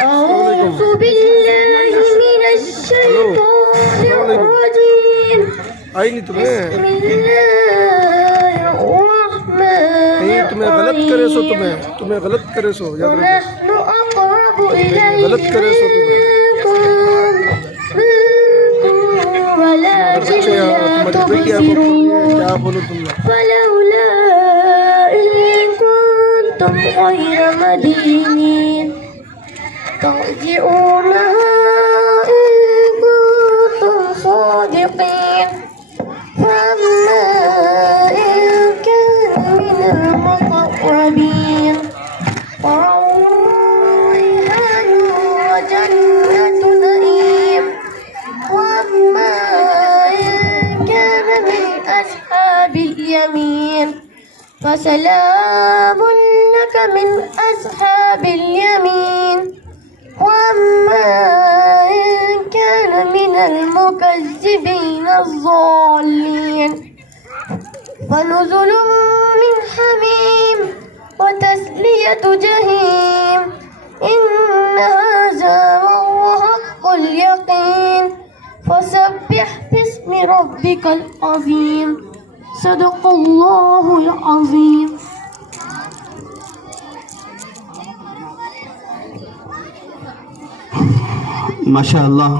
أعوذ بالله من الشيطان الرجيم بسم الله الرحمن الرحيم تمہیں غلط کرے سو یاد رکھو ونحن أقرب إليه غلط کرے سو تمہیں منكم ولكن لا تبصرون کیا بولو تم لوگ فلولا إن كنتم غير مدينين ترجعونها إن كنتم صادقين فأما إن كان من المقربين فروح وجنة نعيم وأما إن كان من أصحاب اليمين فسلام لك من أصحاب اليمين وأما إن كان من المكذبين الضالين فنزل من حميم وتسلية جحيم إن هذا وهو حق اليقين فسبح باسم ربك العظيم صدق الله العظيم. ماشاءاللہ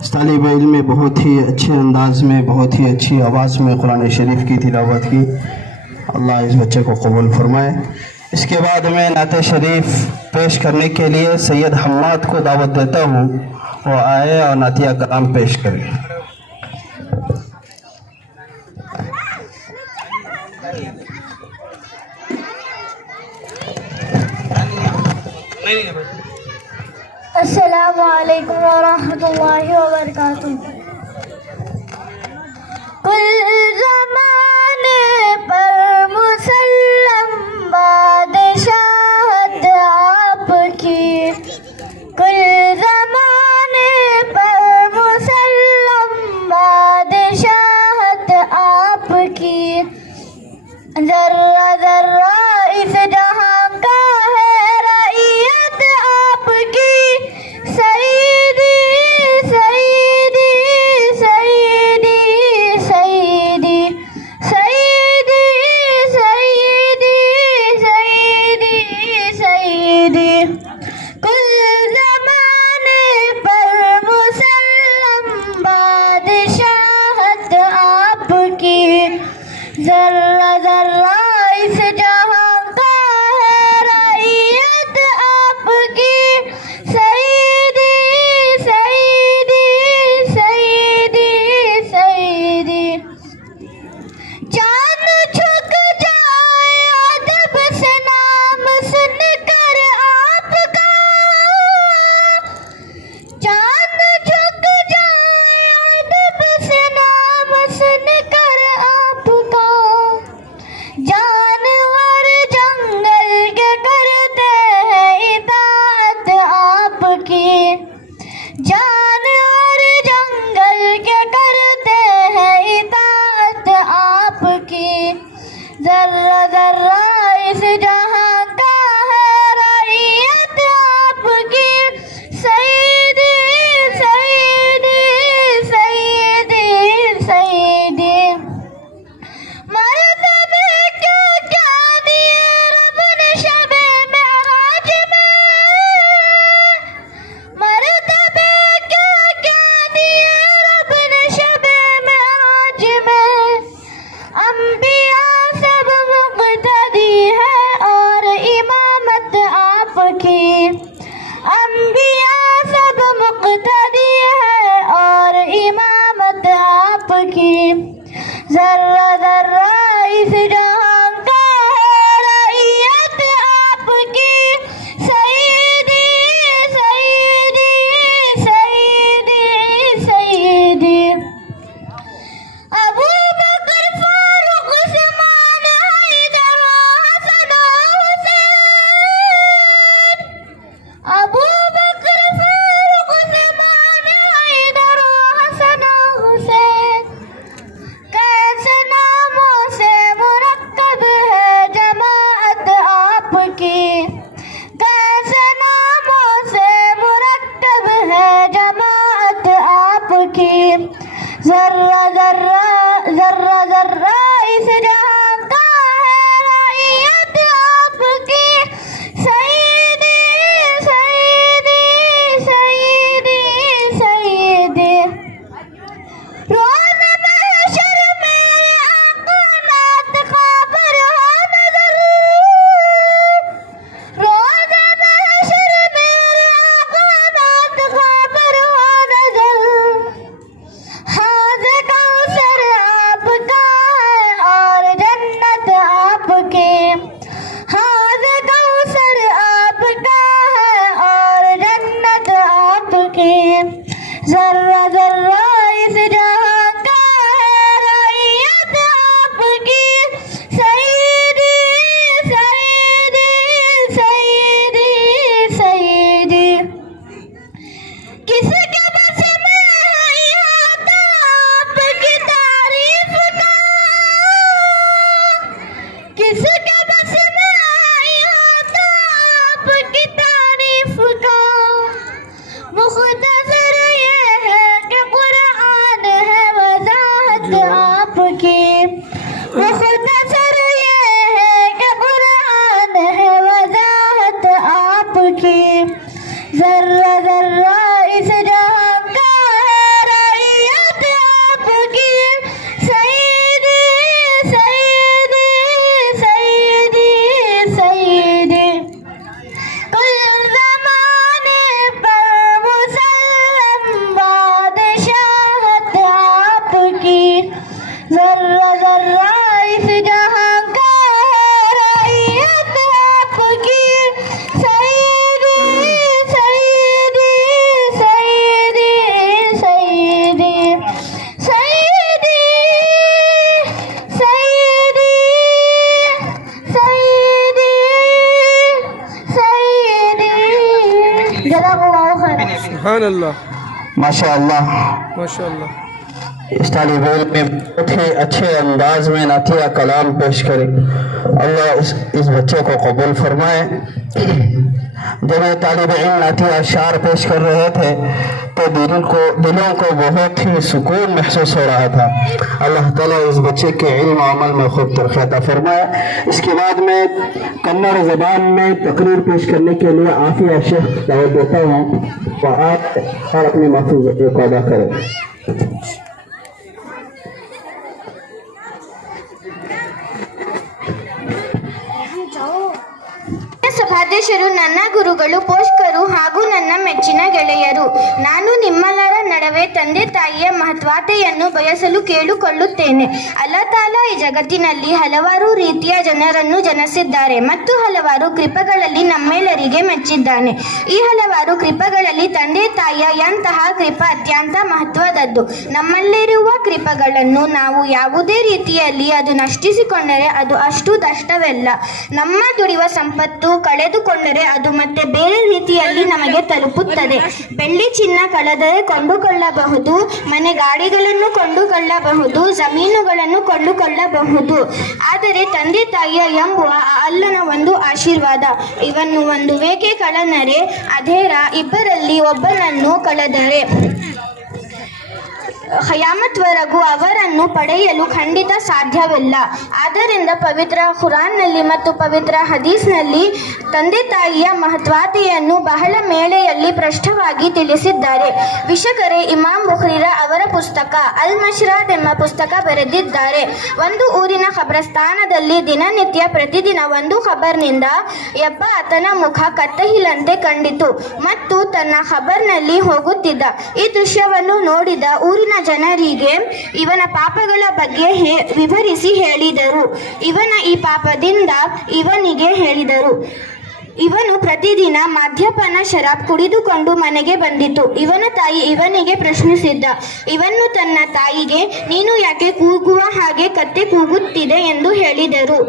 اس طالب علم میں بہت ہی اچھے انداز میں بہت ہی اچھی آواز میں قرآن شریف کی تلاوت کی. اللہ اس بچے کو قبول فرمائے. اس کے بعد میں نعت شریف پیش کرنے کے لیے سید حماد کو دعوت دیتا ہوں وہ آئے اور نعتیہ کلام پیش کریں. السلام علیکم ورحمۃ اللہ وبرکاتہ. کل زمانے پر مسلم بادشاہت آپ کی کل زمانے پر مسلم بادشاہت آپ کی ذرہ ذرہ اس جہاں کا ہے رعیت آپ کی سیدی سیدی سیدی سیدی سیدی سیدی سیدی سیدی کل زمانے پر مسلم بادشاہت آپ کی ذرہ ذرہ اس جہاں کا ہے رعیت آپ کی سیدی سیدی سیدی سیدی چاند جھک جائے ادب سے نام سن کر آپ کا چاند جھک جائے ادب سے نام سن کر آپ کا جانور جنگل کے کرتے ہیں اطاعت آپ کی جانور جنگل کے کرتے ہیں اطاعت آپ کی ذرہ ذرہ اس جہاں کا ہے رعیت آپ کی سیدی سیدی سیدی سیدی مرتبے کیا کیا دیے رب نے شب معراج میں مرتبے کیا کیا دیے رب نے شب معراج میں انبیاء سب مقتدی ہے ذرہ ذرہ ذرہ ذرہ اس جہاں کا ہے رعیت آپ کی سیدی سیدی سیدی سیدی روز محشر میرے آقا ناطقہ پر ہو نظر روز محشر میرے آقا ناطقہ پر ہو نظر حوض کوثر آپ کا ہے اور جنت آپ کے حوض کوثر آپ کا ہے اور جنت آپ کے ذرہ ذرہ اس جہاں کا ہے رعیت آپ کی سیدی سیدی سیدی سیدی کس کے بس میں ہے احاطہ آپ کی تعریف کا کس کے بس میں ہے احاطہ آپ کی تعریف کا مختصر یہ ہے کہ قرآن ہے وضاحت آپ کی مختصر یہ ہے کہ قرآن ہے وضاحت آپ کی ذرہ ذرہ اس جہاں کا ہے رعیت آپ کی سیدی سیدی سیدی سیدی کل زمانے پر مسلم بادشاہت آپ کی ذرہ ذرہ اس جہاں کا ہے رعیت آپ کی سیدی سیدی سیدی سیدی سیدی سیدی سیدی سیدی جزاک اللہ خیر سبحان اللہ ماشاء اللہ ماشاء اللہ اس طالب علم میں بہت ہی اچھے انداز میں نعتیہ کلام پیش کرے. اللہ اس بچے کو قبول فرمائے. جب یہ طالب علم نعتیہ اشعار پیش کر رہے تھے تو دلوں کو بہت ہی سکون محسوس ہو رہا تھا. اللہ تعالیٰ اس بچے کے علم و عمل میں خوب ترقی عطا فرمائے. اس کے بعد میں کنڑ زبان میں تقریر پیش کرنے کے لیے عافیہ شیخ دعوت دیتا ہوں اور آپ ہر اپنی محفوظ کو ادا کریں. ಸಭಾಧ್ಯಕ್ಷರು, ನನ್ನ ಗುರುಗಳು, ಪೋಷಕರು ಹಾಗೂ ನನ್ನ ಮೆಚ್ಚಿನ ಗೆಳೆಯರು, ನಾನು ನಿಮ್ಮೆಲ್ಲರ ನಡುವೆ ತಂದೆ ತಾಯಿಯ ಮಹತ್ವತೆಯನ್ನು ಬಯಸಲು ಕೇಳಿಕೊಳ್ಳುತ್ತೇನೆ. ಅಲ್ಲಾ ತಾಲಾ ಈ ಜಗತ್ತಿನಲ್ಲಿ ಹಲವಾರು ರೀತಿಯ ಜನರನ್ನು ಜನಿಸಿದ್ದಾರೆ ಮತ್ತು ಹಲವಾರು ಕೃಪೆಗಳಲ್ಲಿ ನಮ್ಮೆಲ್ಲರಿಗೆ ಮೆಚ್ಚಿದ್ದಾನೆ. ಈ ಹಲವಾರು ಕೃಪೆಗಳಲ್ಲಿ ತಂದೆ ತಾಯಿಯ ಎಂತಹ ಕೃಪೆ ಅತ್ಯಂತ ಮಹತ್ವದದ್ದು. ನಮ್ಮಲ್ಲಿರುವ ಕೃಪೆಗಳನ್ನು ನಾವು ಯಾವುದೇ ರೀತಿಯಲ್ಲಿ ಅದು ನಷ್ಟಿಸಿಕೊಂಡರೆ ಅದು ಅಷ್ಟು ದಷ್ಟವಲ್ಲ. ನಮ್ಮ ದುಡಿಯುವ ಸಂಪತ್ತು ಕಳೆದುಕೊಂಡರೆ ಅದು ಮತ್ತೆ ಬೇರೆ ರೀತಿಯಲ್ಲಿ ನಮಗೆ ತಲುಪುತ್ತದೆ. ಬೆಳ್ಳಿ ಚಿನ್ನ ಕಳೆದರೆ ಕೊಂಡುಕೊಳ್ಳಬಹುದು, ಮನೆ ಗಾಡಿಗಳನ್ನು ಕೊಂಡುಕೊಳ್ಳಬಹುದು, ಜಮೀನುಗಳನ್ನು ಕೊಂಡುಕೊಳ್ಳಬಹುದು. ಆದರೆ ತಂದೆ ತಾಯಿಯ ಎಂಬುವ ಅಲ್ಲನ ಒಂದು ಆಶೀರ್ವಾದ, ಇವನ್ನು ಒಂದು ವೇಕೆ ಕಳೆದರೆ ಅದೇರ ಇಬ್ಬರಲ್ಲಿ ಒಬ್ಬನನ್ನು ಕಳೆದರೆ ಖಯಾಮತ್ವರೆಗೂ ಅವರನ್ನು ಪಡೆಯಲು ಖಂಡಿತ ಸಾಧ್ಯವಿಲ್ಲ. ಆದ್ದರಿಂದ ಪವಿತ್ರ ಖುರಾನ್ನಲ್ಲಿ ಮತ್ತು ಪವಿತ್ರ ಹದೀಸ್ನಲ್ಲಿ ತಂದೆ ತಾಯಿಯ ಮಹತ್ವತೆಯನ್ನು ಬಹಳ ಮೇಳೆಯಲ್ಲಿ ಸ್ಪಷ್ಟವಾಗಿ ತಿಳಿಸಿದ್ದಾರೆ. ವಿಶಕರೆ ಇಮಾಮ್ ಬುಖಾರಿ ಅವರ ಪುಸ್ತಕ ಅಲ್ ಮಶ್ರಾದ್ ಎಂಬ ಪುಸ್ತಕ ಬರೆದಿದ್ದಾರೆ. ಒಂದು ಊರಿನ ಖಬರಸ್ಥಾನದಲ್ಲಿ ದಿನನಿತ್ಯ ಪ್ರತಿದಿನ ಒಂದು ಖಬರ್ನಿಂದ ಒಬ್ಬ ಆತನ ಮುಖ ಕತ್ತಹಿಲಂತೆ ಕಂಡಿತು ಮತ್ತು ತನ್ನ ಖಬರ್ನಲ್ಲಿ ಹೋಗುತ್ತಿದ್ದ. ಈ ದೃಶ್ಯವನ್ನು ನೋಡಿದ ಊರಿನ ಜನರಿಗೆ ಇವನ ಪಾಪಗಳ ಬಗ್ಗೆ ವಿವರಿಸಿ ಹೇಳಿದರು. ಇವನ ಈ ಪಾಪದಿಂದ ಇವನಿಗೆ ಹೇಳಿದರು. ಇವನು ಪ್ರತಿದಿನ ಮದ್ಯಪಾನ ಶರಾಬ್ ಕುಡಿದುಕೊಂಡು ಮನೆಗೆ ಬಂದಿತು. ಇವನ ತಾಯಿ ಇವನಿಗೆ ಪ್ರಶ್ನಿಸಿದ್ದ. ಇವನು ತನ್ನ ತಾಯಿಗೆ, ನೀನು ಯಾಕೆ ಕೂಗುವ ಹಾಗೆ ಕತ್ತೆ ಕೂಗುತ್ತಿದೆ ಎಂದು ಹೇಳಿದರು.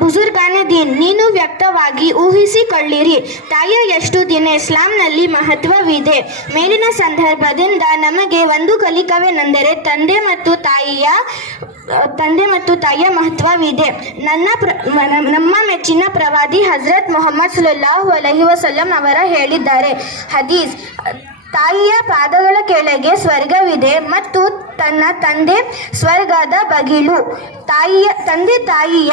ಬುಜುರ್ಗಾನೆ ದೀನ್, ನೀನು ವ್ಯಕ್ತವಾಗಿ ಊಹಿಸಿಕೊಳ್ಳಿರಿ, ತಾಯಿಯ ಎಷ್ಟು ದಿನ ಇಸ್ಲಾಂನಲ್ಲಿ ಮಹತ್ವವಿದೆ. ಮೇಲಿನ ಸಂದರ್ಭದಿಂದ ನಮಗೆ ಒಂದು ಕಲಿಕವೇನೆಂದರೆ ತಂದೆ ಮತ್ತು ತಾಯಿಯ ಮಹತ್ವವಿದೆ. ನಮ್ಮ ಮೆಚ್ಚಿನ ಪ್ರವಾದಿ ಹಜರತ್ ಮೊಹಮ್ಮದ್ ಸಲ್ಲಲ್ಲಾಹು ಅಲೈಹಿ ವಸಲ್ಲಂ ಅವರ ಹೇಳಿದ್ದಾರೆ. ಹದೀಸ್, ತಾಯಿಯ ಪಾದಗಳ ಕೆಳಗೆ ಸ್ವರ್ಗವಿದೆ ಮತ್ತು ತನ್ನ ತಂದೆ ಸ್ವರ್ಗದ ಬಗಿಲು. ತಂದೆ ತಾಯಿಯ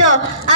2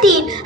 3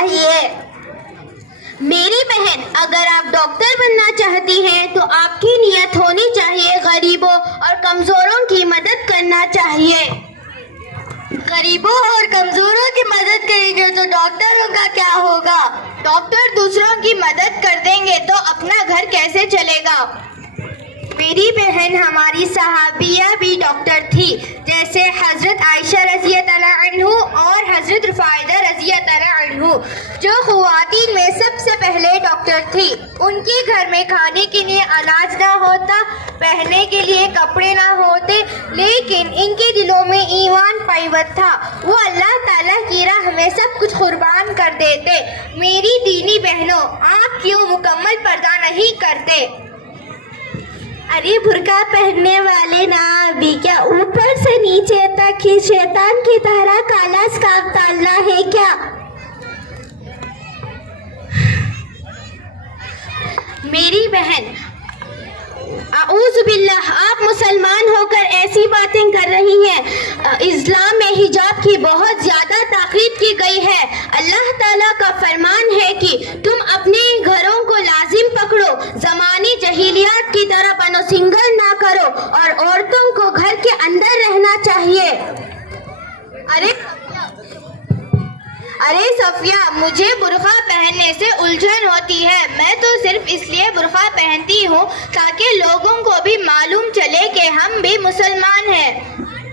چاہیے. میری بہن، اگر آپ ڈاکٹر بننا چاہتی ہیں تو آپ کی نیت ہونی چاہیے غریبوں اور کمزوروں کی مدد کرنا چاہیے. غریبوں اور کمزوروں کی مدد کریں گے تو ڈاکٹروں کا کیا ہوگا؟ ڈاکٹر دوسروں کی مدد کر دیں گے تو اپنا گھر کیسے چلے گا؟ میری بہن، ہماری صحابیہ بھی ڈاکٹر تھی، جیسے حضرت عائشہ رضی اللہ عنہ اور حضرت رفائدہ رضی اللہ عنہ، جو خواتین میں سب سے پہلے ڈاکٹر تھی. ان کے گھر میں کھانے کے لیے اناج نہ ہوتا، پہننے کے لیے کپڑے نہ ہوتے، لیکن ان کے دلوں میں ایمان پائیوت تھا. وہ اللہ تعالیٰ کی راہ میں سب کچھ قربان کر دیتے. میری دینی بہنوں، آپ کیوں مکمل پردہ نہیں کرتے؟ ارے برقع پہننے والے نا ابھی کیا اوپر سے نیچے تک ہی شیطان کی طرح کالا اسکارف ڈالنا ہے کیا؟ میری بہن، اعوذ باللہ، آپ مسلمان ہو کر ایسی باتیں کر رہی ہیں. اسلام میں حجاب کی بہت زیادہ تاکید کی گئی ہے. اللہ تعالیٰ کا فرمان ہے کہ تم اپنے گھروں کو لازم پکڑو، زمانی جہیلیات کی طرح بنو سنگر نہ کرو، اور عورتوں کو گھر کے اندر رہنا چاہیے. ارے صفیہ، مجھے برقع پہننے سے الجھن ہوتی ہے. میں تو صرف اس لیے برقع پہنتی ہوں تاکہ لوگوں کو بھی معلوم چلے کہ ہم بھی مسلمان ہیں.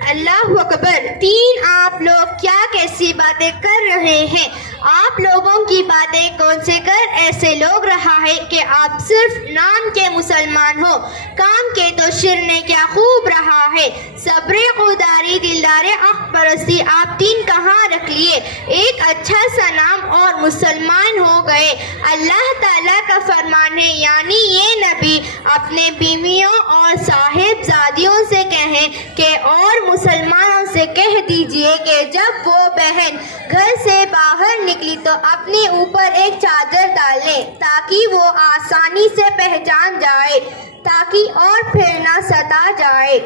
اللہ اکبر. 3 آپ لوگ کیا کیسی باتیں کر رہے ہیں؟ آپ لوگوں کی باتیں کون سے کر ایسے لوگ رہا ہے کہ آپ صرف نام کے مسلمان ہو، کام کے تو شر نے کیا خوب رہا ہے. صبر، خودداری، دلدار، حق پرستی آپ 3 کہاں رکھ لیے؟ ایک اچھا سا نام اور مسلمان ہو گئے. اللہ تعالیٰ کا فرمان ہے، یعنی یہ نبی اپنے بیویوں اور صاحبزادیوں سے کہیں کہ اور مسلمانوں سے کہہ دیجئے کہ جب وہ بہن گھر سے باہر نکلی تو اپنے اوپر ایک چادر ڈالیں تاکہ وہ آسانی سے پہچان جائے، تاکہ اور پھر نہ ستا جائے.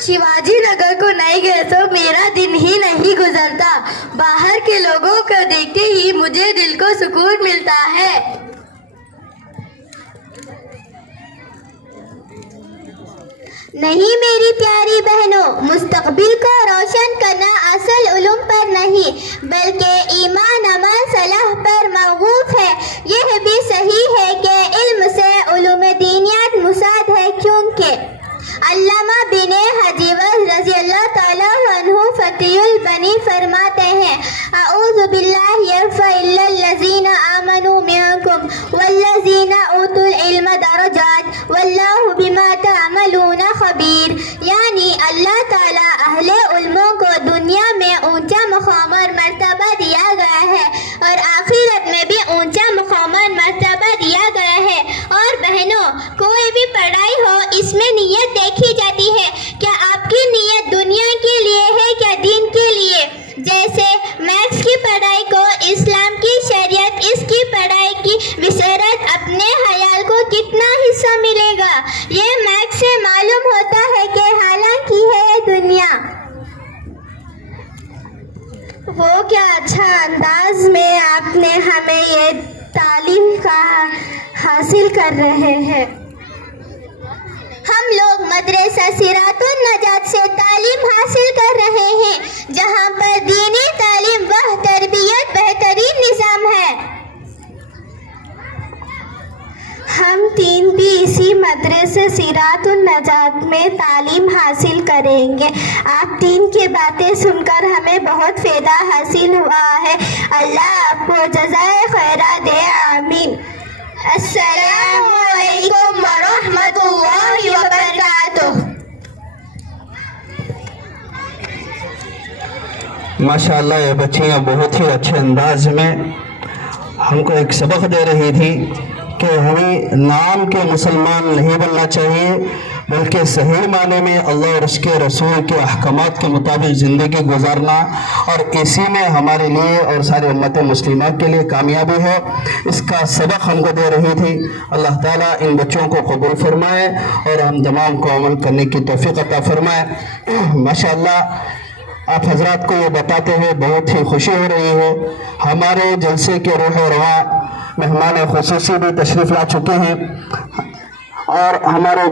شیواجی نگر کو نہیں گئے تو میرا دن ہی نہیں گزرتا. باہر کے لوگوں کو دیکھتے ہی مجھے دل کو سکون ملتا ہے. نہیں میری پیاری بہنوں، مستقبل کو روشن کرنا اصل علوم پر نہیں بلکہ ایمان، عمل، صلاح پر موقوف ہے. یہ بھی صحیح ہے کہ علم سے علوم دینیات مساعد ہے، کیونکہ علامہ بن حجیب رضی اللہ تعالیٰ عنہ فتح البنی فرماتے ہیں، اعوذ باللہ یرفع الذین آمنوا منکم والذین اوتوا العلم درجات واللہ بما تعملون خبیر. یعنی اللہ تعالیٰ اہل علموں کو دنیا میں اونچا مقام اور مرتبہ دیا گیا ہے اور آخرت میں بھی اونچا مقام اور مرتبہ دیا گیا ہے. اور بہنوں، کوئی بھی پڑھائی ہو، اس میں نیت دیکھی جاتی ہے. کیا آپ کی نیت دنیا کے لیے ہے کیا دین کے لیے؟ جیسے میتھس کی پڑھائی کو اسلام کی شریعت، اس کی پڑھائی کی وزارت، اپنے خیال کو کتنا حصہ ملے گا، یہ میتھس سے معلوم ہوتا ہے کہ حالانکہ ہے دنیا. وہ کیا اچھا انداز میں آپ نے ہمیں یہ تعلیم کا حاصل کر رہے ہیں. ہم لوگ مدرسہ صراط النجات سے تعلیم حاصل کر رہے ہیں، جہاں پر دینی تعلیم و تربیت بہترین نظام ہے. ہم 3 بھی اسی مدرسہ صراط النجات میں تعلیم حاصل کریں گے. آپ 3 کی باتیں سن کر ہمیں بہت فائدہ حاصل ہوا ہے. اللہ آپ کو جزائے خیرات دے، آمین. السلام علیکم ورحمۃ اللہ وبرکاتہ. ماشاءاللہ، یہ بچیاں بہت ہی اچھے انداز میں ہم کو ایک سبق دے رہی تھی کہ ہمیں نام کے مسلمان نہیں بننا چاہیے بلکہ صحیح معنی میں اللہ اور اس کے رسول کے احکامات کے مطابق زندگی گزارنا، اور اسی میں ہمارے لیے اور سارے امت مسلمہ کے لیے کامیابی ہے. اس کا سبق ہم کو دے رہی تھی. اللہ تعالیٰ ان بچوں کو قبول فرمائے اور ہم تمام کو عمل کرنے کی توفیق عطا فرمائے. ماشاءاللہ، آپ حضرات کو یہ بتاتے ہوئے بہت ہی خوشی ہو رہی ہے، ہمارے جلسے کے روح و رواں مہمان خصوصی بھی تشریف لا چکے ہیں، اور ہمارے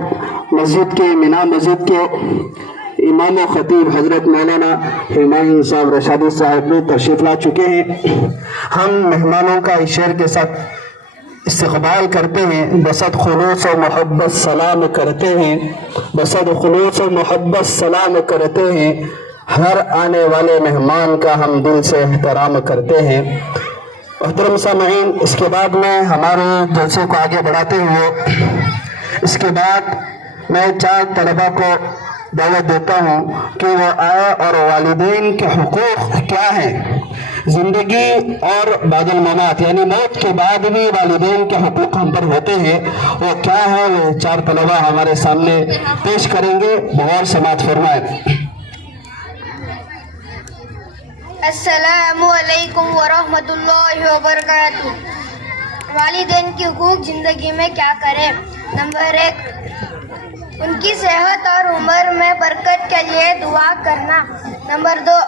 مسجد کے مینا مسجد کے امام و خطیب حضرت مولانا ہمایوں صاحب رشادی صاحب بھی تشریف لا چکے ہیں۔ ہم مہمانوں کا اس شعر کے ساتھ استقبال کرتے ہیں، بصد خلوص و محبت سلام کرتے ہیں، بصد خلوص و محبت سلام کرتے ہیں، ہر آنے والے مہمان کا ہم دل سے احترام کرتے ہیں۔ محترم سامعین، اس کے بعد میں ہمارے جلسے کو آگے بڑھاتے ہوئے اس کے بعد میں 4 طلبہ کو دعوت دیتا ہوں کہ وہ آئے اور والدین کے حقوق کیا ہیں، زندگی اور بعد الممات یعنی موت کے بعد بھی والدین کے حقوق ہم پر ہوتے ہیں، وہ کیا ہے، وہ 4 طلبہ ہمارے سامنے پیش کریں گے، بغور سماعت فرمائیں۔ السلام علیکم ورحمۃ اللہ وبرکاتہ۔ والدین کے حقوق زندگی میں کیا کریں؟ نمبر 1، ان کی صحت اور عمر میں برکت کے لیے دعا کرنا۔ نمبر 2،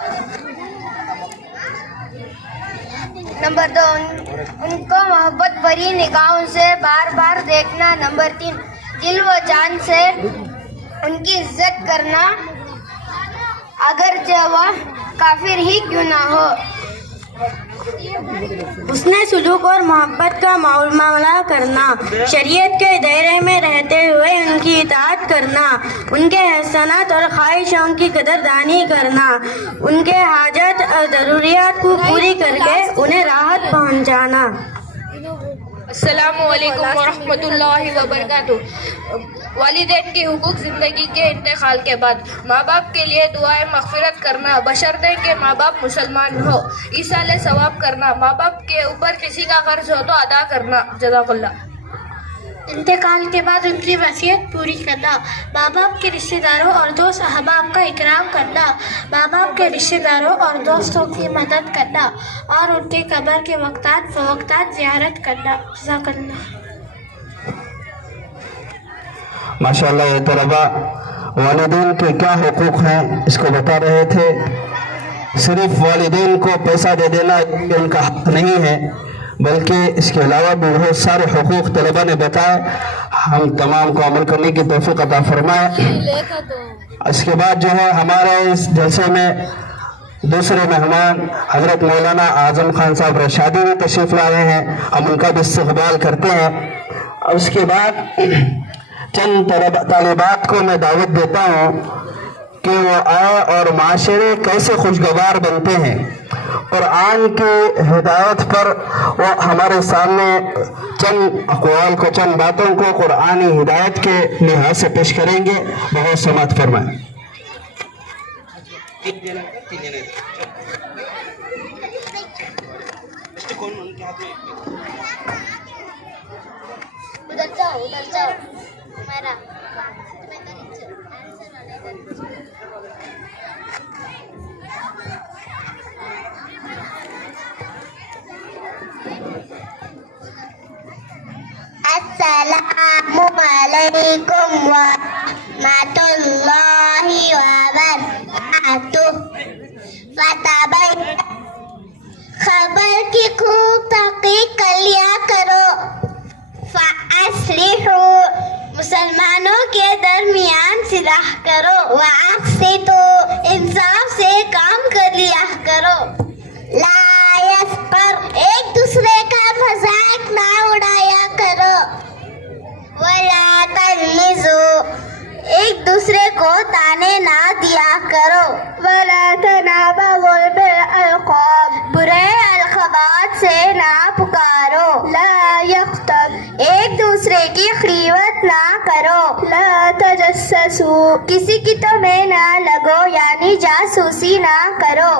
ان کو محبت بھری نگاہوں سے بار بار دیکھنا۔ نمبر 3، دل و جان سے ان کی عزت کرنا، اگرچہ وہ کافر ہی کیوں نہ ہو۔ حسن سلوک اور محبت کا معاملہ کرنا، شریعت کے دائرے میں رہتے ہوئے ان کی اطاعت کرنا، ان کے احسانات اور خواہشوں کی قدردانی کرنا، ان کے حاجت اور ضروریات کو پوری کر کے انہیں راحت پہنچانا۔ السلام علیکم ورحمۃ اللہ وبرکاتہ۔ والدین کے حقوق زندگی کے انتقال کے بعد ماں باپ کے لیے دعائیں مغفرت کرنا، بشرطے کہ ماں باپ مسلمان ہو، ایصال ثواب کرنا، ماں باپ کے اوپر کسی کا قرض ہو تو ادا کرنا۔ جزاک اللہ۔ انتقال کے بعد ان کی وصیت پوری کرنا، ماں باپ کے رشتہ داروں اور دوست احباب کا اکرام کرنا، ماں باپ کے رشتہ داروں اور دوستوں کی مدد کرنا اور ان کے قبر کے وقتات فوقتات زیارت کرنا۔ جزاک اللہ۔ ماشاءاللہ، یہ طلبہ والدین کے کیا حقوق ہیں اس کو بتا رہے تھے۔ صرف والدین کو پیسہ دے دینا ان کا حق نہیں ہے، بلکہ اس کے علاوہ بھی بہت سارے حقوق طلبہ نے بتائے، ہم تمام کو عمل کرنے کی توفیق عطا فرمائے۔ اس کے بعد جو ہے ہمارے اس جلسے میں دوسرے مہمان حضرت مولانا اعظم خان صاحب رشادی بھی تشریف لائے ہیں، ہم ان کا بھی استقبال کرتے ہیں۔ اور اس کے بعد چند طالبات کو میں دعوت دیتا ہوں کہ وہ آئے اور معاشرے کیسے خوشگوار بنتے ہیں، قرآن کی ہدایت پر وہ ہمارے سامنے چند اقوال کو، چند باتوں کو قرآنی ہدایت کے لحاظ سے پیش کریں گے، بہت سماعت فرمائیں۔ ادھر جاؤ ہمارا۔ السلام علیکم ورحمۃ اللہ وبرکاتہ۔ خبر کی خوب تحقیق کر لیا کرو۔ فَأَصْلِحُوا، مسلمانوں کے درمیان صلح کرو۔ وَأَقْسِطُوا، انصاف سے کام کر لیا کرو۔ لا يسخر، ایک دوسرے کا مذاق نہ اڑایا کرو۔ وَلَا تَلْمِزُوا، ایک دوسرے کو تانے نہ دیا کرو۔ وَلَا تَنَابَزُوا بِالْأَلْقَابِ، برے القابات سے نہ پکارو۔ لا یغتب، ایک دوسرے کی غیبت نہ کرو۔ لا تجسسوا، کسی کی تمہیں نہ لگو یعنی جاسوسی نہ کرو۔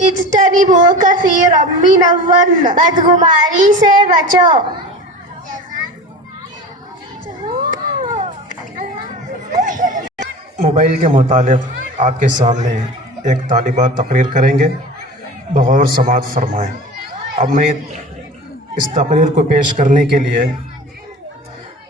اجتنبوا کثیرا من الظن، بدگمانی سے بچو۔ موبائل کے متعلق آپ کے سامنے ایک طالبات تقریر کریں گے، بغور سماعت فرمائیں۔ اب میں اس تقریر کو پیش کرنے کے لیے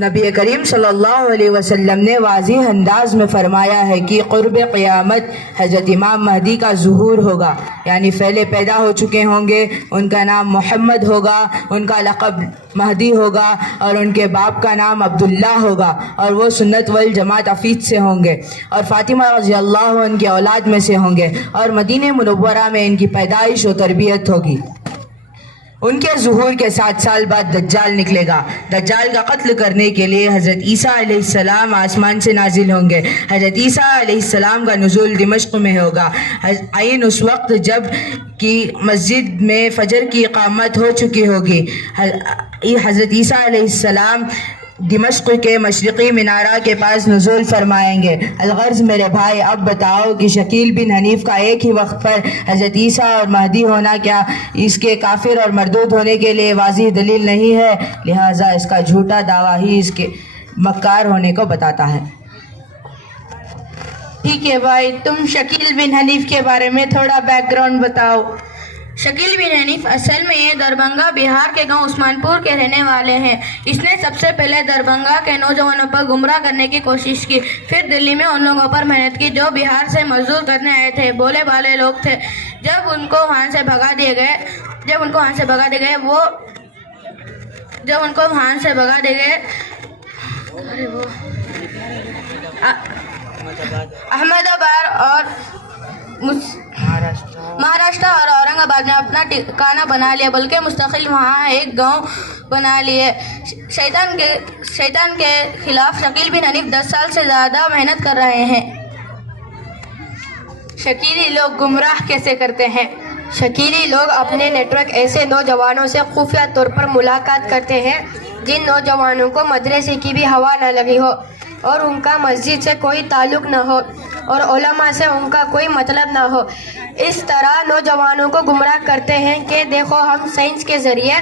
نبی کریم صلی اللہ علیہ وسلم نے واضح انداز میں فرمایا ہے کہ قرب قیامت حضرت امام مہدی کا ظہور ہوگا، یعنی پہلے پیدا ہو چکے ہوں گے، ان کا نام محمد ہوگا، ان کا لقب مہدی ہوگا اور ان کے باپ کا نام عبداللہ ہوگا، اور وہ سنت والجماعت افید سے ہوں گے اور فاطمہ رضی اللہ عنہ کی اولاد میں سے ہوں گے، اور مدینہ منورہ میں ان کی پیدائش و تربیت ہوگی۔ ان کے ظہور کے 7 سال بعد دجال نکلے گا۔ دجال کا قتل کرنے کے لیے حضرت عیسیٰ علیہ السلام آسمان سے نازل ہوں گے۔ حضرت عیسیٰ علیہ السلام کا نزول دمشق میں ہوگا، عین اس وقت جب کہ مسجد میں فجر کی اقامت ہو چکی ہوگی۔ حضرت عیسیٰ علیہ السلام دمشق کے مشرقی مینارہ کے پاس نزول فرمائیں گے۔ الغرض میرے بھائی، اب بتاؤ کہ شکیل بن حنیف کا ایک ہی وقت پر حضرت عیسیٰ اور مہدی ہونا کیا اس کے کافر اور مردود ہونے کے لیے واضح دلیل نہیں ہے؟ لہٰذا اس کا جھوٹا دعویٰ ہی اس کے مکار ہونے کو بتاتا ہے۔ ٹھیک ہے بھائی، تم شکیل بن حنیف کے بارے میں تھوڑا بیک گراؤنڈ بتاؤ۔ شکیل بن حنیف اصل میں یہ دربھنگہ بہار کے گاؤں عثمان پور کے رہنے والے ہیں۔ اس نے سب سے پہلے دربھنگہ کے نوجوانوں پر گمراہ کرنے کی کوشش کی، پھر دلی میں ان لوگوں پر محنت کی جو بہار سے مزدور کرنے آئے تھے، بولے بالے لوگ تھے۔ جب ان کو وہاں سے بھگا دیے گئے احمد آباد اور مہاراشٹر اور اورنگ آباد نے اپنا ٹھکانہ بنا لیا، بلکہ مستقل وہاں ایک گاؤں بنا لیے۔ شیطان کے خلاف شکیل بن حنیف 10 سال سے زیادہ محنت کر رہے ہیں۔ شکیلی لوگ گمراہ کیسے کرتے ہیں؟ شکیلی لوگ اپنے نیٹ ورک ایسے نوجوانوں سے خفیہ طور پر ملاقات کرتے ہیں جن نوجوانوں کو مدرسے کی بھی ہوا نہ لگی ہو اور ان کا مسجد سے کوئی تعلق نہ ہو اور علماء سے ان کا کوئی مطلب نہ ہو۔ اس طرح نوجوانوں کو گمراہ کرتے ہیں کہ دیکھو ہم سائنس کے ذریعے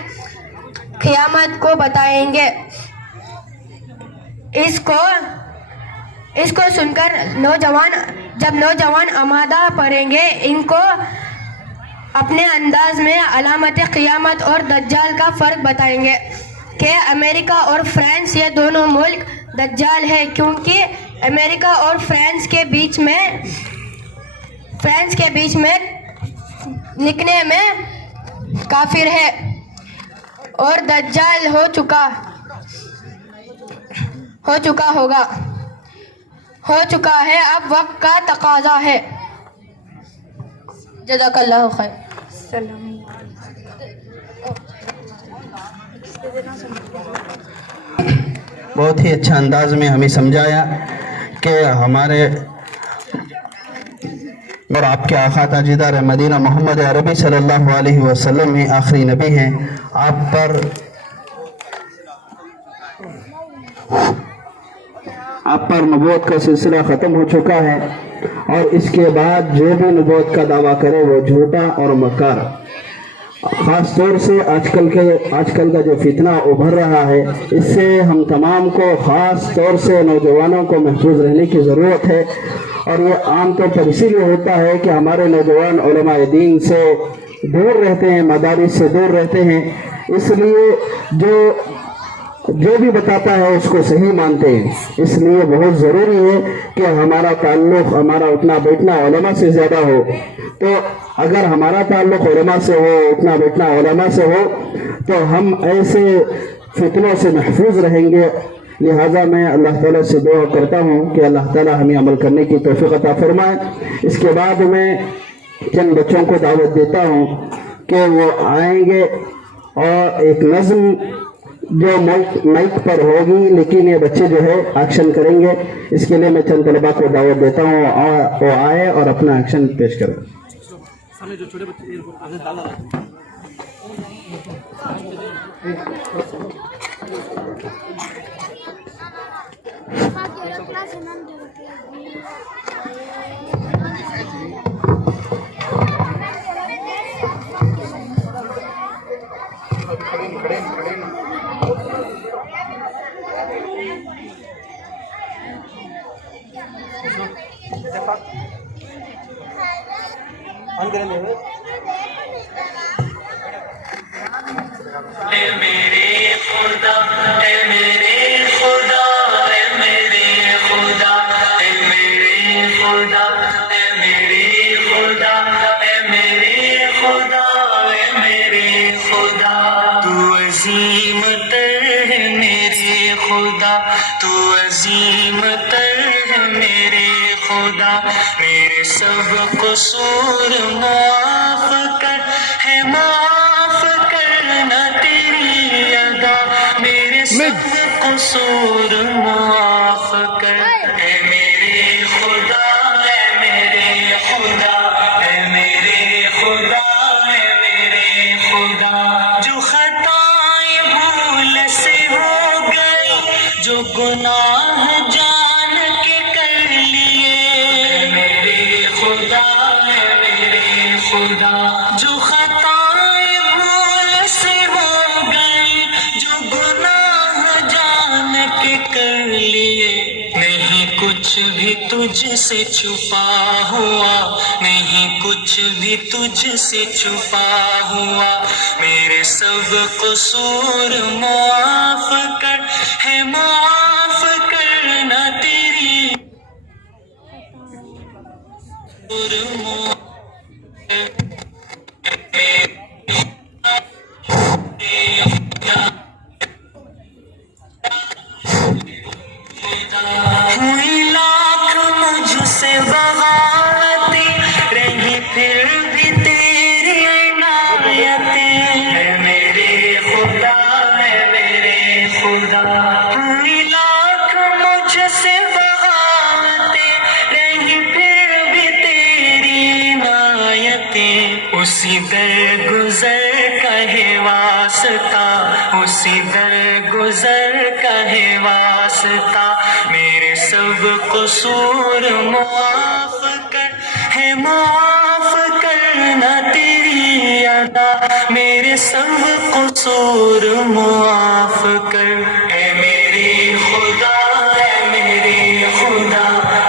قیامت کو بتائیں گے۔ اس کو سن کر جب نوجوان آمادہ پڑیں گے، ان کو اپنے انداز میں علامت قیامت اور دجال کا فرق بتائیں گے کہ امریکہ اور فرانس یہ دونوں ملک دجال ہے، کیونکہ امریکہ اور فرانس کے بیچ میں نکلنے میں کافر ہے اور دجال ہو چکا ہے، اب وقت کا تقاضا ہے۔ جزاک اللہ خیر۔ بہت ہی اچھا انداز میں ہمیں سمجھایا کہ ہمارے اور آپ کے آقا تاجدار مدینہ محمد عربی صلی اللہ علیہ وسلم ہی آخری نبی ہیں۔ آپ پر نبوت کا سلسلہ ختم ہو چکا ہے اور اس کے بعد جو بھی نبوت کا دعویٰ کرے وہ جھوٹا اور مکار۔ خاص طور سے آج کل کا جو فتنہ ابھر رہا ہے، اس سے ہم تمام کو خاص طور سے نوجوانوں کو محفوظ رہنے کی ضرورت ہے، اور یہ عام طور پر اسی لیے ہوتا ہے کہ ہمارے نوجوان علماء دین سے دور رہتے ہیں، مدارس سے دور رہتے ہیں، اس لیے جو بھی بتاتا ہے اس کو صحیح مانتے ہیں۔ اس لیے بہت ضروری ہے کہ ہمارا تعلق، ہمارا اٹھنا بیٹھنا علماء سے زیادہ ہو۔ تو اگر ہمارا تعلق علماء سے ہو، اٹھنا بیٹھنا علماء سے ہو، تو ہم ایسے فتنوں سے محفوظ رہیں گے۔ لہٰذا میں اللہ تعالیٰ سے دعا کرتا ہوں کہ اللہ تعالیٰ ہمیں عمل کرنے کی توفیق عطا فرمائے۔ اس کے بعد میں چند بچوں کو دعوت دیتا ہوں کہ وہ آئیں گے اور ایک نظم جو مائک پر ہوگی، لیکن یہ بچے جو ہے ایکشن کریں گے۔ اس کے لیے میں چند طلباء کو دعوت دیتا ہوں وہ آئے اور اپنا ایکشن پیش کریں۔ اے میرے خدا میرے سب قصور معاف کر، ہے معاف کرنا تیری ادا، میرے سب قصور معاف کر، اے میرے خدا، اے میرے خدا، اے میرے خدا، اے میرے خدا، جو خطائیں بھول سے ہو گئی، جو گناہ جان کے کر لیے، اے میرے خدا، اے میرے خدا، جو خطائیں بھول سے ہو گئی، جو گناہ جان کے کر لیے، نہیں کچھ بھی تجھ سے چھپا ہوا، نہیں کچھ بھی تجھ سے چھپا ہوا، میرے سب قصور معاف کر، ہے معاف کرنا تیری ہوئی لاکھ مجھ سے بغاوتیں، رہی پھر بھی تیری عنایتیں، اے میرے خدا، اے میرے خدا، ہوئی لاکھ مجھ سے بغاوتیں، رہی پھر بھی تیری عنایتیں، اسی در گزر کا ہے واسطہ، اسی در گزر کا ہے واسطہ، میرے سب قصور معاف کر، ہے معاف کرنا تیری ادا، میرے سب قصور معاف کر، اے میرے خدا، اے میرے خدا،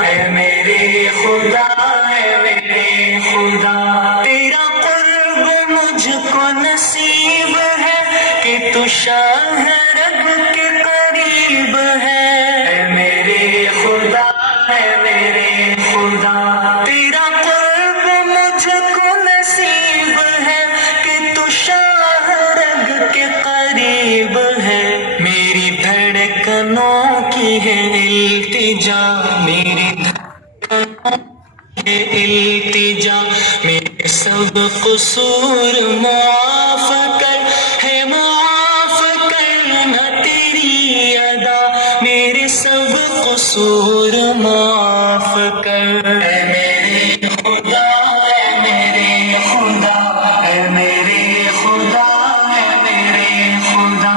اے میرے خدا، اے میرے خدا، تیرا قرب مجھ کو نصیب ہے کہ تو شاہ رگ کے قریب ہے، اے میرے خدا، اے میرے خدا، تیرا قرب مجھ کو نصیب ہے کہ تو شاہ رگ کے قریب ہے، میری دھڑکنوں کی ہے التجا، میری دھڑکنوں کی ہے التجا، میرے سب قصور معاف کر، ہے معاف کرنا تیری ادا، میرے سب قصور معاف کر، اے میرے خدا، اے میرے خدا، اے میرے خدا، اے میرے خدا،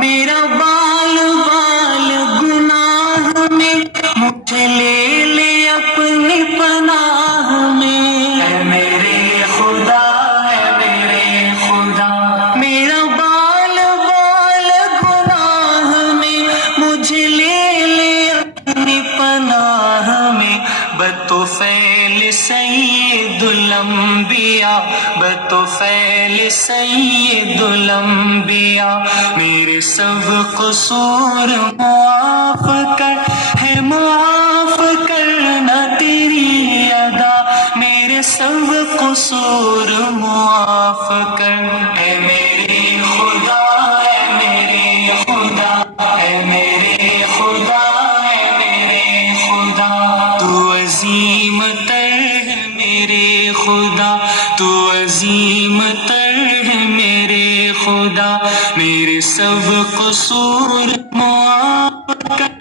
میرا بال بال گناہ میں مجھے لے لے اپنی پناہ میں، اے میرے خدا، اے میرے خدا، میرا بال بال گناہ میں مجھے لے لے اپنی پناہ میں، بطفیل سید الانبیاء، بطفیل سید الانبیاء، میرے سب قصور معاف کر، ہے معاف کرنا تیری ادا، میرے سب قصور معاف کر، اے میرے خدا، اے میرے خدا، اے میرے خدا، اے میرے خدا، تو عظیم تر ہے میرے خدا، تو عظیم تر ہے میرے خدا، میرے سب قصور معاف کر،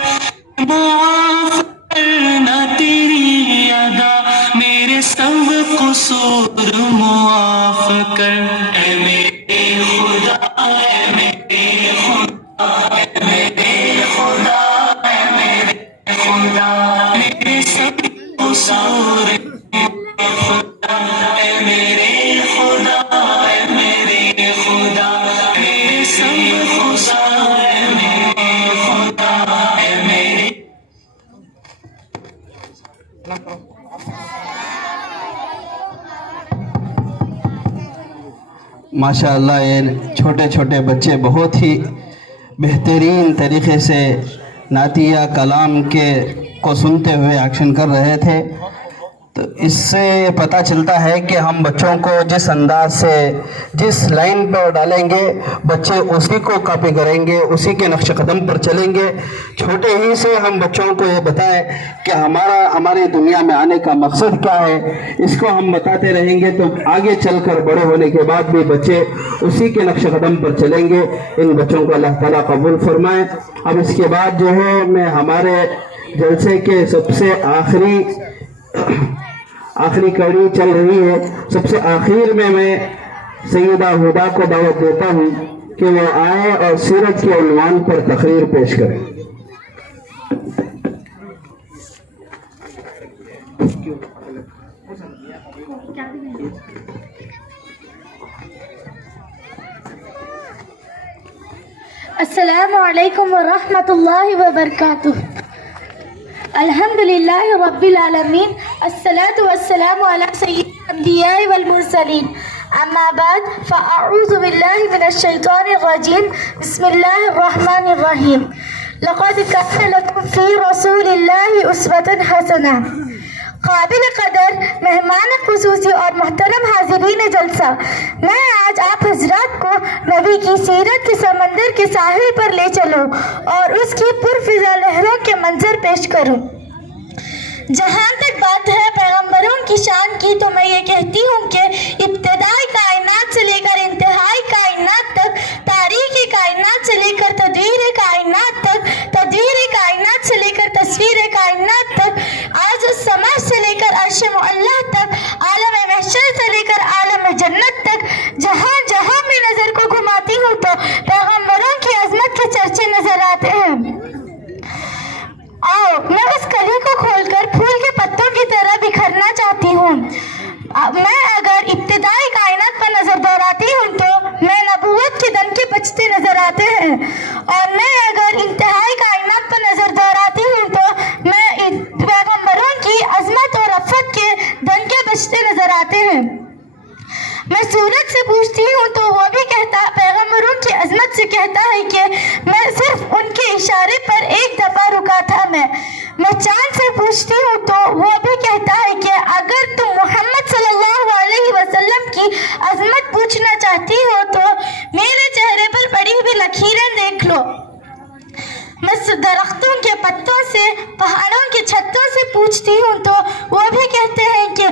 معاف کرنا تیری ادا، میرے سب قصور معاف کر، اے میرے خدا، اے میرے خدا، اے میرے خدا، اے میرے خدا، میرے سب قصور معاف کر، اے میرے خدا، اے میرے خدا، میرے سب قصور، اے میرے خدا، اے میرے ماشاء اللہ یہ چھوٹے چھوٹے بچے بہت ہی بہترین طریقے سے نعتیہ کلام کو سنتے ہوئے ایکشن کر رہے تھے، تو اس سے پتہ چلتا ہے کہ ہم بچوں کو جس انداز سے جس لائن پر ڈالیں گے بچے اسی کو کاپی کریں گے, اسی کے نقش قدم پر چلیں گے. چھوٹے ہی سے ہم بچوں کو یہ بتائیں کہ ہماری دنیا میں آنے کا مقصد کیا ہے, اس کو ہم بتاتے رہیں گے تو آگے چل کر بڑے ہونے کے بعد بھی بچے اسی کے نقش قدم پر چلیں گے. ان بچوں کو اللہ تعالیٰ قبول فرمائے. اب اس کے بعد جو ہے میں ہمارے جلسے کے سب سے آخری کڑی چل رہی ہے, سب سے آخر میں سیدہ ہدا کو دعوت دیتا ہوں کہ وہ آئے اور سیرت کے عنوان پر تقریر پیش کریں. السلام علیکم ورحمۃ اللہ وبرکاتہ. الحمدللہ رب العالمین, الصلاة والسلام علی سید الانبیاء والمرسلین. اما بعد فاعوذ باللہ من الشیطان الرجیم. بسم اللہ الرحمن الرحیم. لقد کان لکم فی رسول اللہ اسوۃ حسنہ. قابل قدر مہمان خصوصی اور محترم حاضرین جلسہ, میں آج آپ حضرات کو نبی کی سیرت کے سمندر کے ساحل پر لے چلوں اور اس کی پرفضا لہروں کے منظر پیش کروں. جہاں تک بات ہے پیغمبروں کی شان کی تو میں یہ کہتی ہوں کہ ابتدائی کائنات سے لے کر انتہائی کائنات تک, تاریخی کائنات سے لے کر تدویر کائنات تک, تدویر کائنات سے لے کر تصویر کائنات تک, آج السماء سے لے کر عرش معلیٰ تک, عالم محشر سے لے کر عالم جنت تک, جہاں جہاں بھی نظر کو گھماتی ہوں تو پیغمبروں کی عظمت کے چرچے نظر آتے ہیں. آؤ میں اس کلی کو کھول کر پھول کے پتوں کی طرح بکھرنا چاہتی ہوں. میں اگر ابتدائی کائنات پر نظر دوڑاتی ہوں تو میں نبوت کے دن کے بچتے نظر آتے ہیں, اور میں اگر انتہائی کائنات پر نظر دوڑاتی ہوں تو میں پیغمبروں کی عظمت اور رفعت کے دن کے بچتے نظر آتے ہیں. میں سورج سے پوچھتی ہوں تو وہ بھی کہتا, پیغمبروں کی عظمت سے کہتا ہے کہ میں صرف ان کے اشارے پر ایک دفعہ رکا تھا. میں چاند سے پوچھتی ہوں تو وہ بھی کہتا ہے کہ اگر تم محمد صلی اللہ علیہ وسلم کی عظمت پوچھنا چاہتی ہو تو میرے چہرے پر پڑی ہوئی لکیریں دیکھ لو. میں درختوں کے پتوں سے, پہاڑوں کی چھتوں سے پوچھتی ہوں تو وہ بھی کہتے ہیں کہ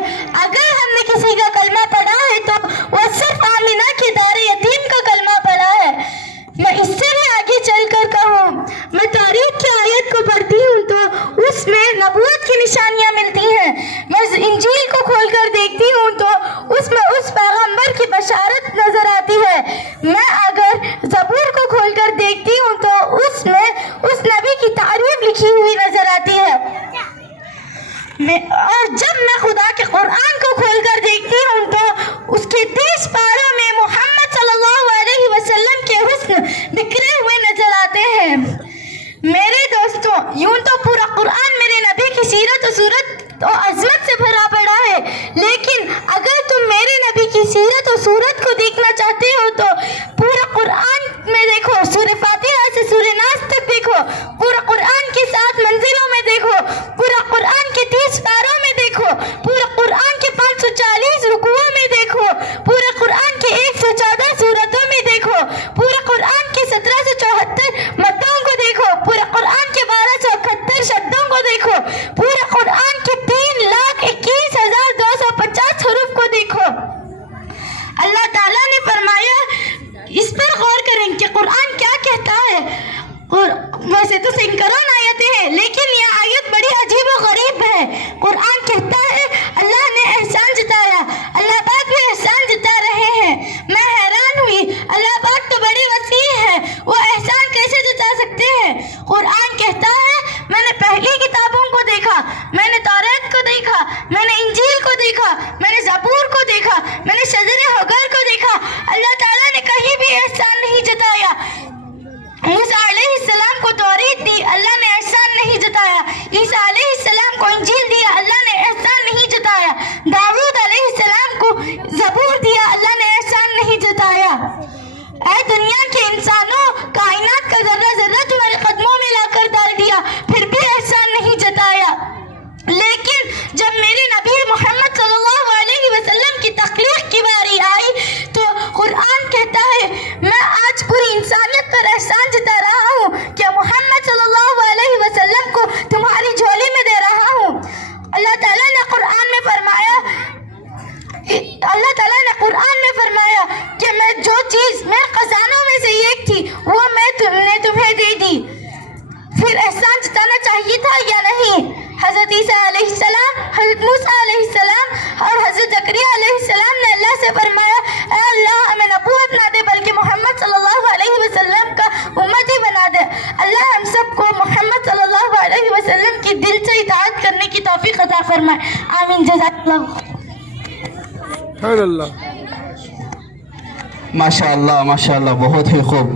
اگر ہم نے کسی کا کلمہ پڑھا ہے تو وہ صرف آمینہ کی دار یتیم کا کلمہ پڑھا ہے. میں اس سے بھی آگے چل کر کہوں, میں تاریخ کی آیت کو پڑھتی ہوں تو اس میں نبوت کی نشانیاں ملتی ہیں. میں انجیل کو کھول کر دیکھتی ہوں تو اس میں اس پیغمبر کی بشارت نظر آتی ہے. میں اگر زبور کو کھول کر دیکھتی ہوں تو اس میں اس نبی کی تعریف لکھی ہوئی نظر آتی ہے. اور جب میں خدا کے قرآن کو کھول کر دیکھتی ہوں تو اس کے 30 پاروں میں محمد صلی اللہ علیہ وسلم کے حسن بکھرے ہوئے نظر آتے ہیں. میرے دوستوں, یوں تو پورا قرآن میرے نبی کی سیرت و صورت و عظمت سے بھرا پڑا ہے, لیکن اگر تم میرے نبی کی سیرت و صورت کو دیکھنا چاہتے ہو تو پورا قرآن میں دیکھو, سورہ فاتحہ سے سورہ ناس تک دیکھو, پورا قرآن کی 7 منزلوں میں دیکھو, پورا قرآن کے 30 پاروں میں دیکھو, پورا قرآن کے 540 رکوعوں میں دیکھو, پورا قرآن کے 114 سورتوں میں دیکھو, پورا قرآن کے 1774 مدوں کو دیکھو, پورا قرآن کے 1271 شدوں کو دیکھو, پورا قرآن کے 3,21,250 حروف کو دیکھو. اللہ تعالیٰ نے فرمایا, اس پر غور کریں کہ قرآن کیا کہتا ہے. ویسے تو سینکڑوں آیتیں ہیں, لیکن یہ آیت بڑی عجیب و غریب ہے. قرآن کہتا ہے اللہ نے احسان جتایا, اللہ پاک بھی احسان جتا رہے ہیں. میں حیران ہوئی, اللہ پاک تو بڑی وسیع ہے, وہ احسان کیسے جتا سکتے ہیں. قرآن کہتا ہے میں نے پہلی کتابوں کو دیکھا, میں نے توریت کو دیکھا, میں نے انجیل کو دیکھا, میں نے زبور کو دیکھا, میں نے شجر حجر کو دیکھا. اللہ تعالیٰ نے کہیں بھی احسان نہیں جتایا. موسیٰ علیہ السلام کو توریت دی, اللہ نے احسان نہیں جتایا. عیسیٰ علیہ السلام کو انجیل دیا, اللہ نے احسان نہیں جتایا. داؤد علیہ السلام کو زبور دیا, اللہ نے احسان نہیں جتایا. اے دنیا کے انسانوں, کائنات کا ذرہ ذرہ تمہارے قدموں میں لا کر ڈال دیا, پھر بھی احسان نہیں جتایا. لیکن جب میرے نبی محمد پر احسان جتا رہا ہوں کہ محمد صلی اللہ علیہ وسلم کو تمہاری جھولی میں دے رہا ہوں۔ اللہ تعالیٰ نے قرآن میں فرمایا کہ میں جو چیز میرے خزانوں میں سے ایک تھی وہ میں نے تمہیں دے دی۔ پھر احسان جتانا چاہیے تھا یا نہیں؟ حضرت عیسیٰ علیہ السلام، حضرت موسیٰ علیہ السلام اور حضرت زکریا علیہ السلام نے اللہ سے فرمایا اے اللہ ہمیں نبوت نہ دے بلکہ محمد صلی اللہ علیہ وسلم کا امتی بنا دے۔ اللہ ہم سب کو محمد صلی اللہ علیہ وسلم کی دل سے اطاعت کرنے کی توفیق عطا فرمائے، آمین۔ جزاک اللہ۔ ماشاءاللہ بہت ہی خوب۔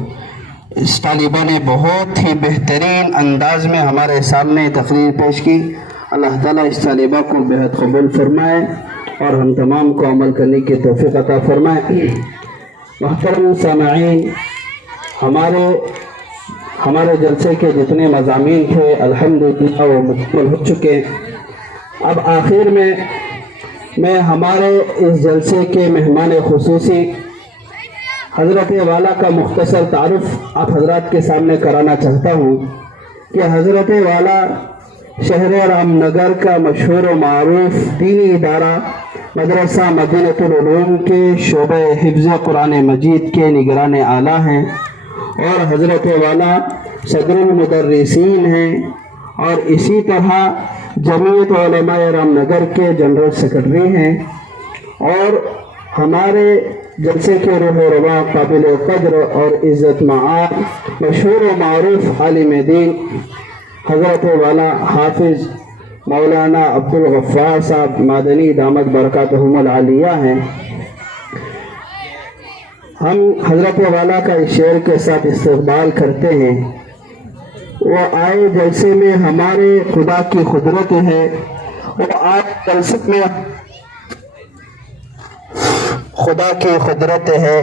اس طالبہ نے بہت ہی بہترین انداز میں ہمارے سامنے تقریر پیش کی۔ اللہ تعالیٰ اس طالبہ کو بہت قبول فرمائے اور ہم تمام کو عمل کرنے کی توفیق عطا فرمائے۔ محترم سامعین، ہمارے جلسے کے جتنے مضامین تھے الحمدللہ وہ مکمل ہو چکے۔ اب آخر میں ہمارے اس جلسے کے مہمان خصوصی حضرت والا کا مختصر تعارف آپ حضرات کے سامنے کرانا چاہتا ہوں کہ حضرت والا شہر رام نگر کا مشہور و معروف دینی ادارہ مدرسہ مدینۃ العلوم کے شعبہ حفظ قرآن مجید کے نگران اعلیٰ ہیں، اور حضرت والا صدر المدرسین ہیں، اور اسی طرح جمعیت علماء رام نگر کے جنرل سیکرٹری ہیں، اور ہمارے جلسے کے روح و رواں قابل قدر اور عزت معاب مشہور و معروف عالم دین حضرت والا حافظ مولانا عبدالغفار صاحب مادنی دامت برکاتہم العالیہ ہیں۔ ہم حضرت والا کا اس شعر کے ساتھ استقبال کرتے ہیں۔ وہ آئے جلسے میں ہمارے خدا کی قدرت ہے، وہ آئے جلسے میں خدا کی قدرت ہے۔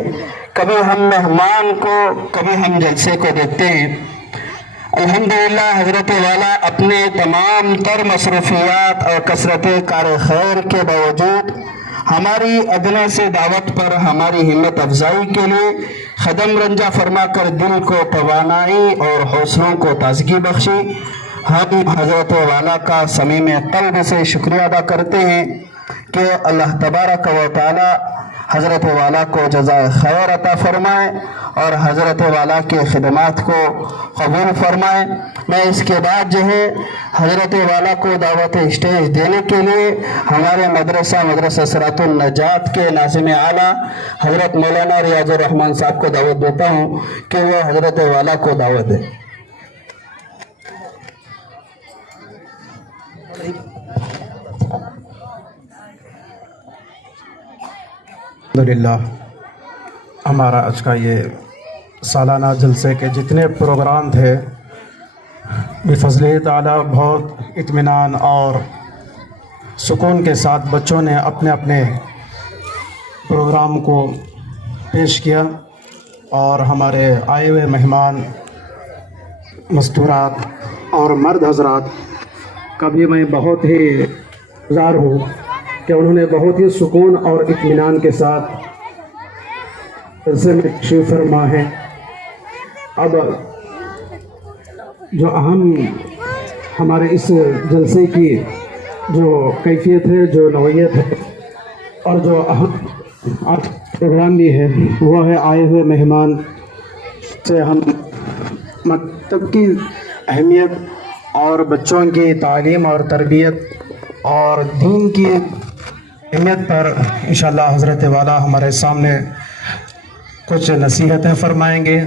کبھی ہم مہمان کو، کبھی ہم جلسے کو دیکھتے ہیں۔ الحمدللہ حضرت والا اپنے تمام تر مصروفیات اور کثرت کار خیر کے باوجود ہماری ادنا سے دعوت پر ہماری ہمت افزائی کے لیے قدم رنجہ فرما کر دل کو توانائی اور حوصلوں کو تازگی بخشی۔ ہم حضرت والا کا صمیم قلب سے شکریہ ادا کرتے ہیں کہ اللہ تبارک و تعالی حضرت والا کو جزائے خیر عطا فرمائے اور حضرت والا کے خدمات کو قبول فرمائے۔ میں اس کے بعد حضرت والا کو دعوت اسٹیج دینے کے لیے ہمارے مدرسہ صراط النجات کے ناظم اعلیٰ حضرت مولانا ریاض الرحمن صاحب کو دعوت دیتا ہوں کہ وہ حضرت والا کو دعوت دیں۔ الحمدللہ ہمارا آج کا یہ سالانہ جلسے کے جتنے پروگرام تھے بفضل تعالیٰ بہت اطمینان اور سکون کے ساتھ بچوں نے اپنے اپنے پروگرام کو پیش کیا، اور ہمارے آئے ہوئے مہمان مستورات اور مرد حضرات کا بھی میں بہت ہی گزار ہوں کہ انہوں نے بہت ہی سکون اور اطمینان کے ساتھ جلسے میں تشریف فرما ہے۔ اب جو اہم ہمارے اس جلسے کی جو کیفیت ہے، جو نوعیت ہے، اور جو اہم آج پروگرام بھی ہے، وہ ہے آئے ہوئے مہمان سے ہم مکتب کی اہمیت اور بچوں کی تعلیم اور تربیت اور دین کی اہمیت پر انشاءاللہ حضرت والا ہمارے سامنے کچھ نصیحتیں فرمائیں گے،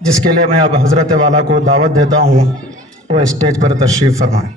جس کے لیے میں اب حضرت والا کو دعوت دیتا ہوں وہ اسٹیج پر تشریف فرمائیں۔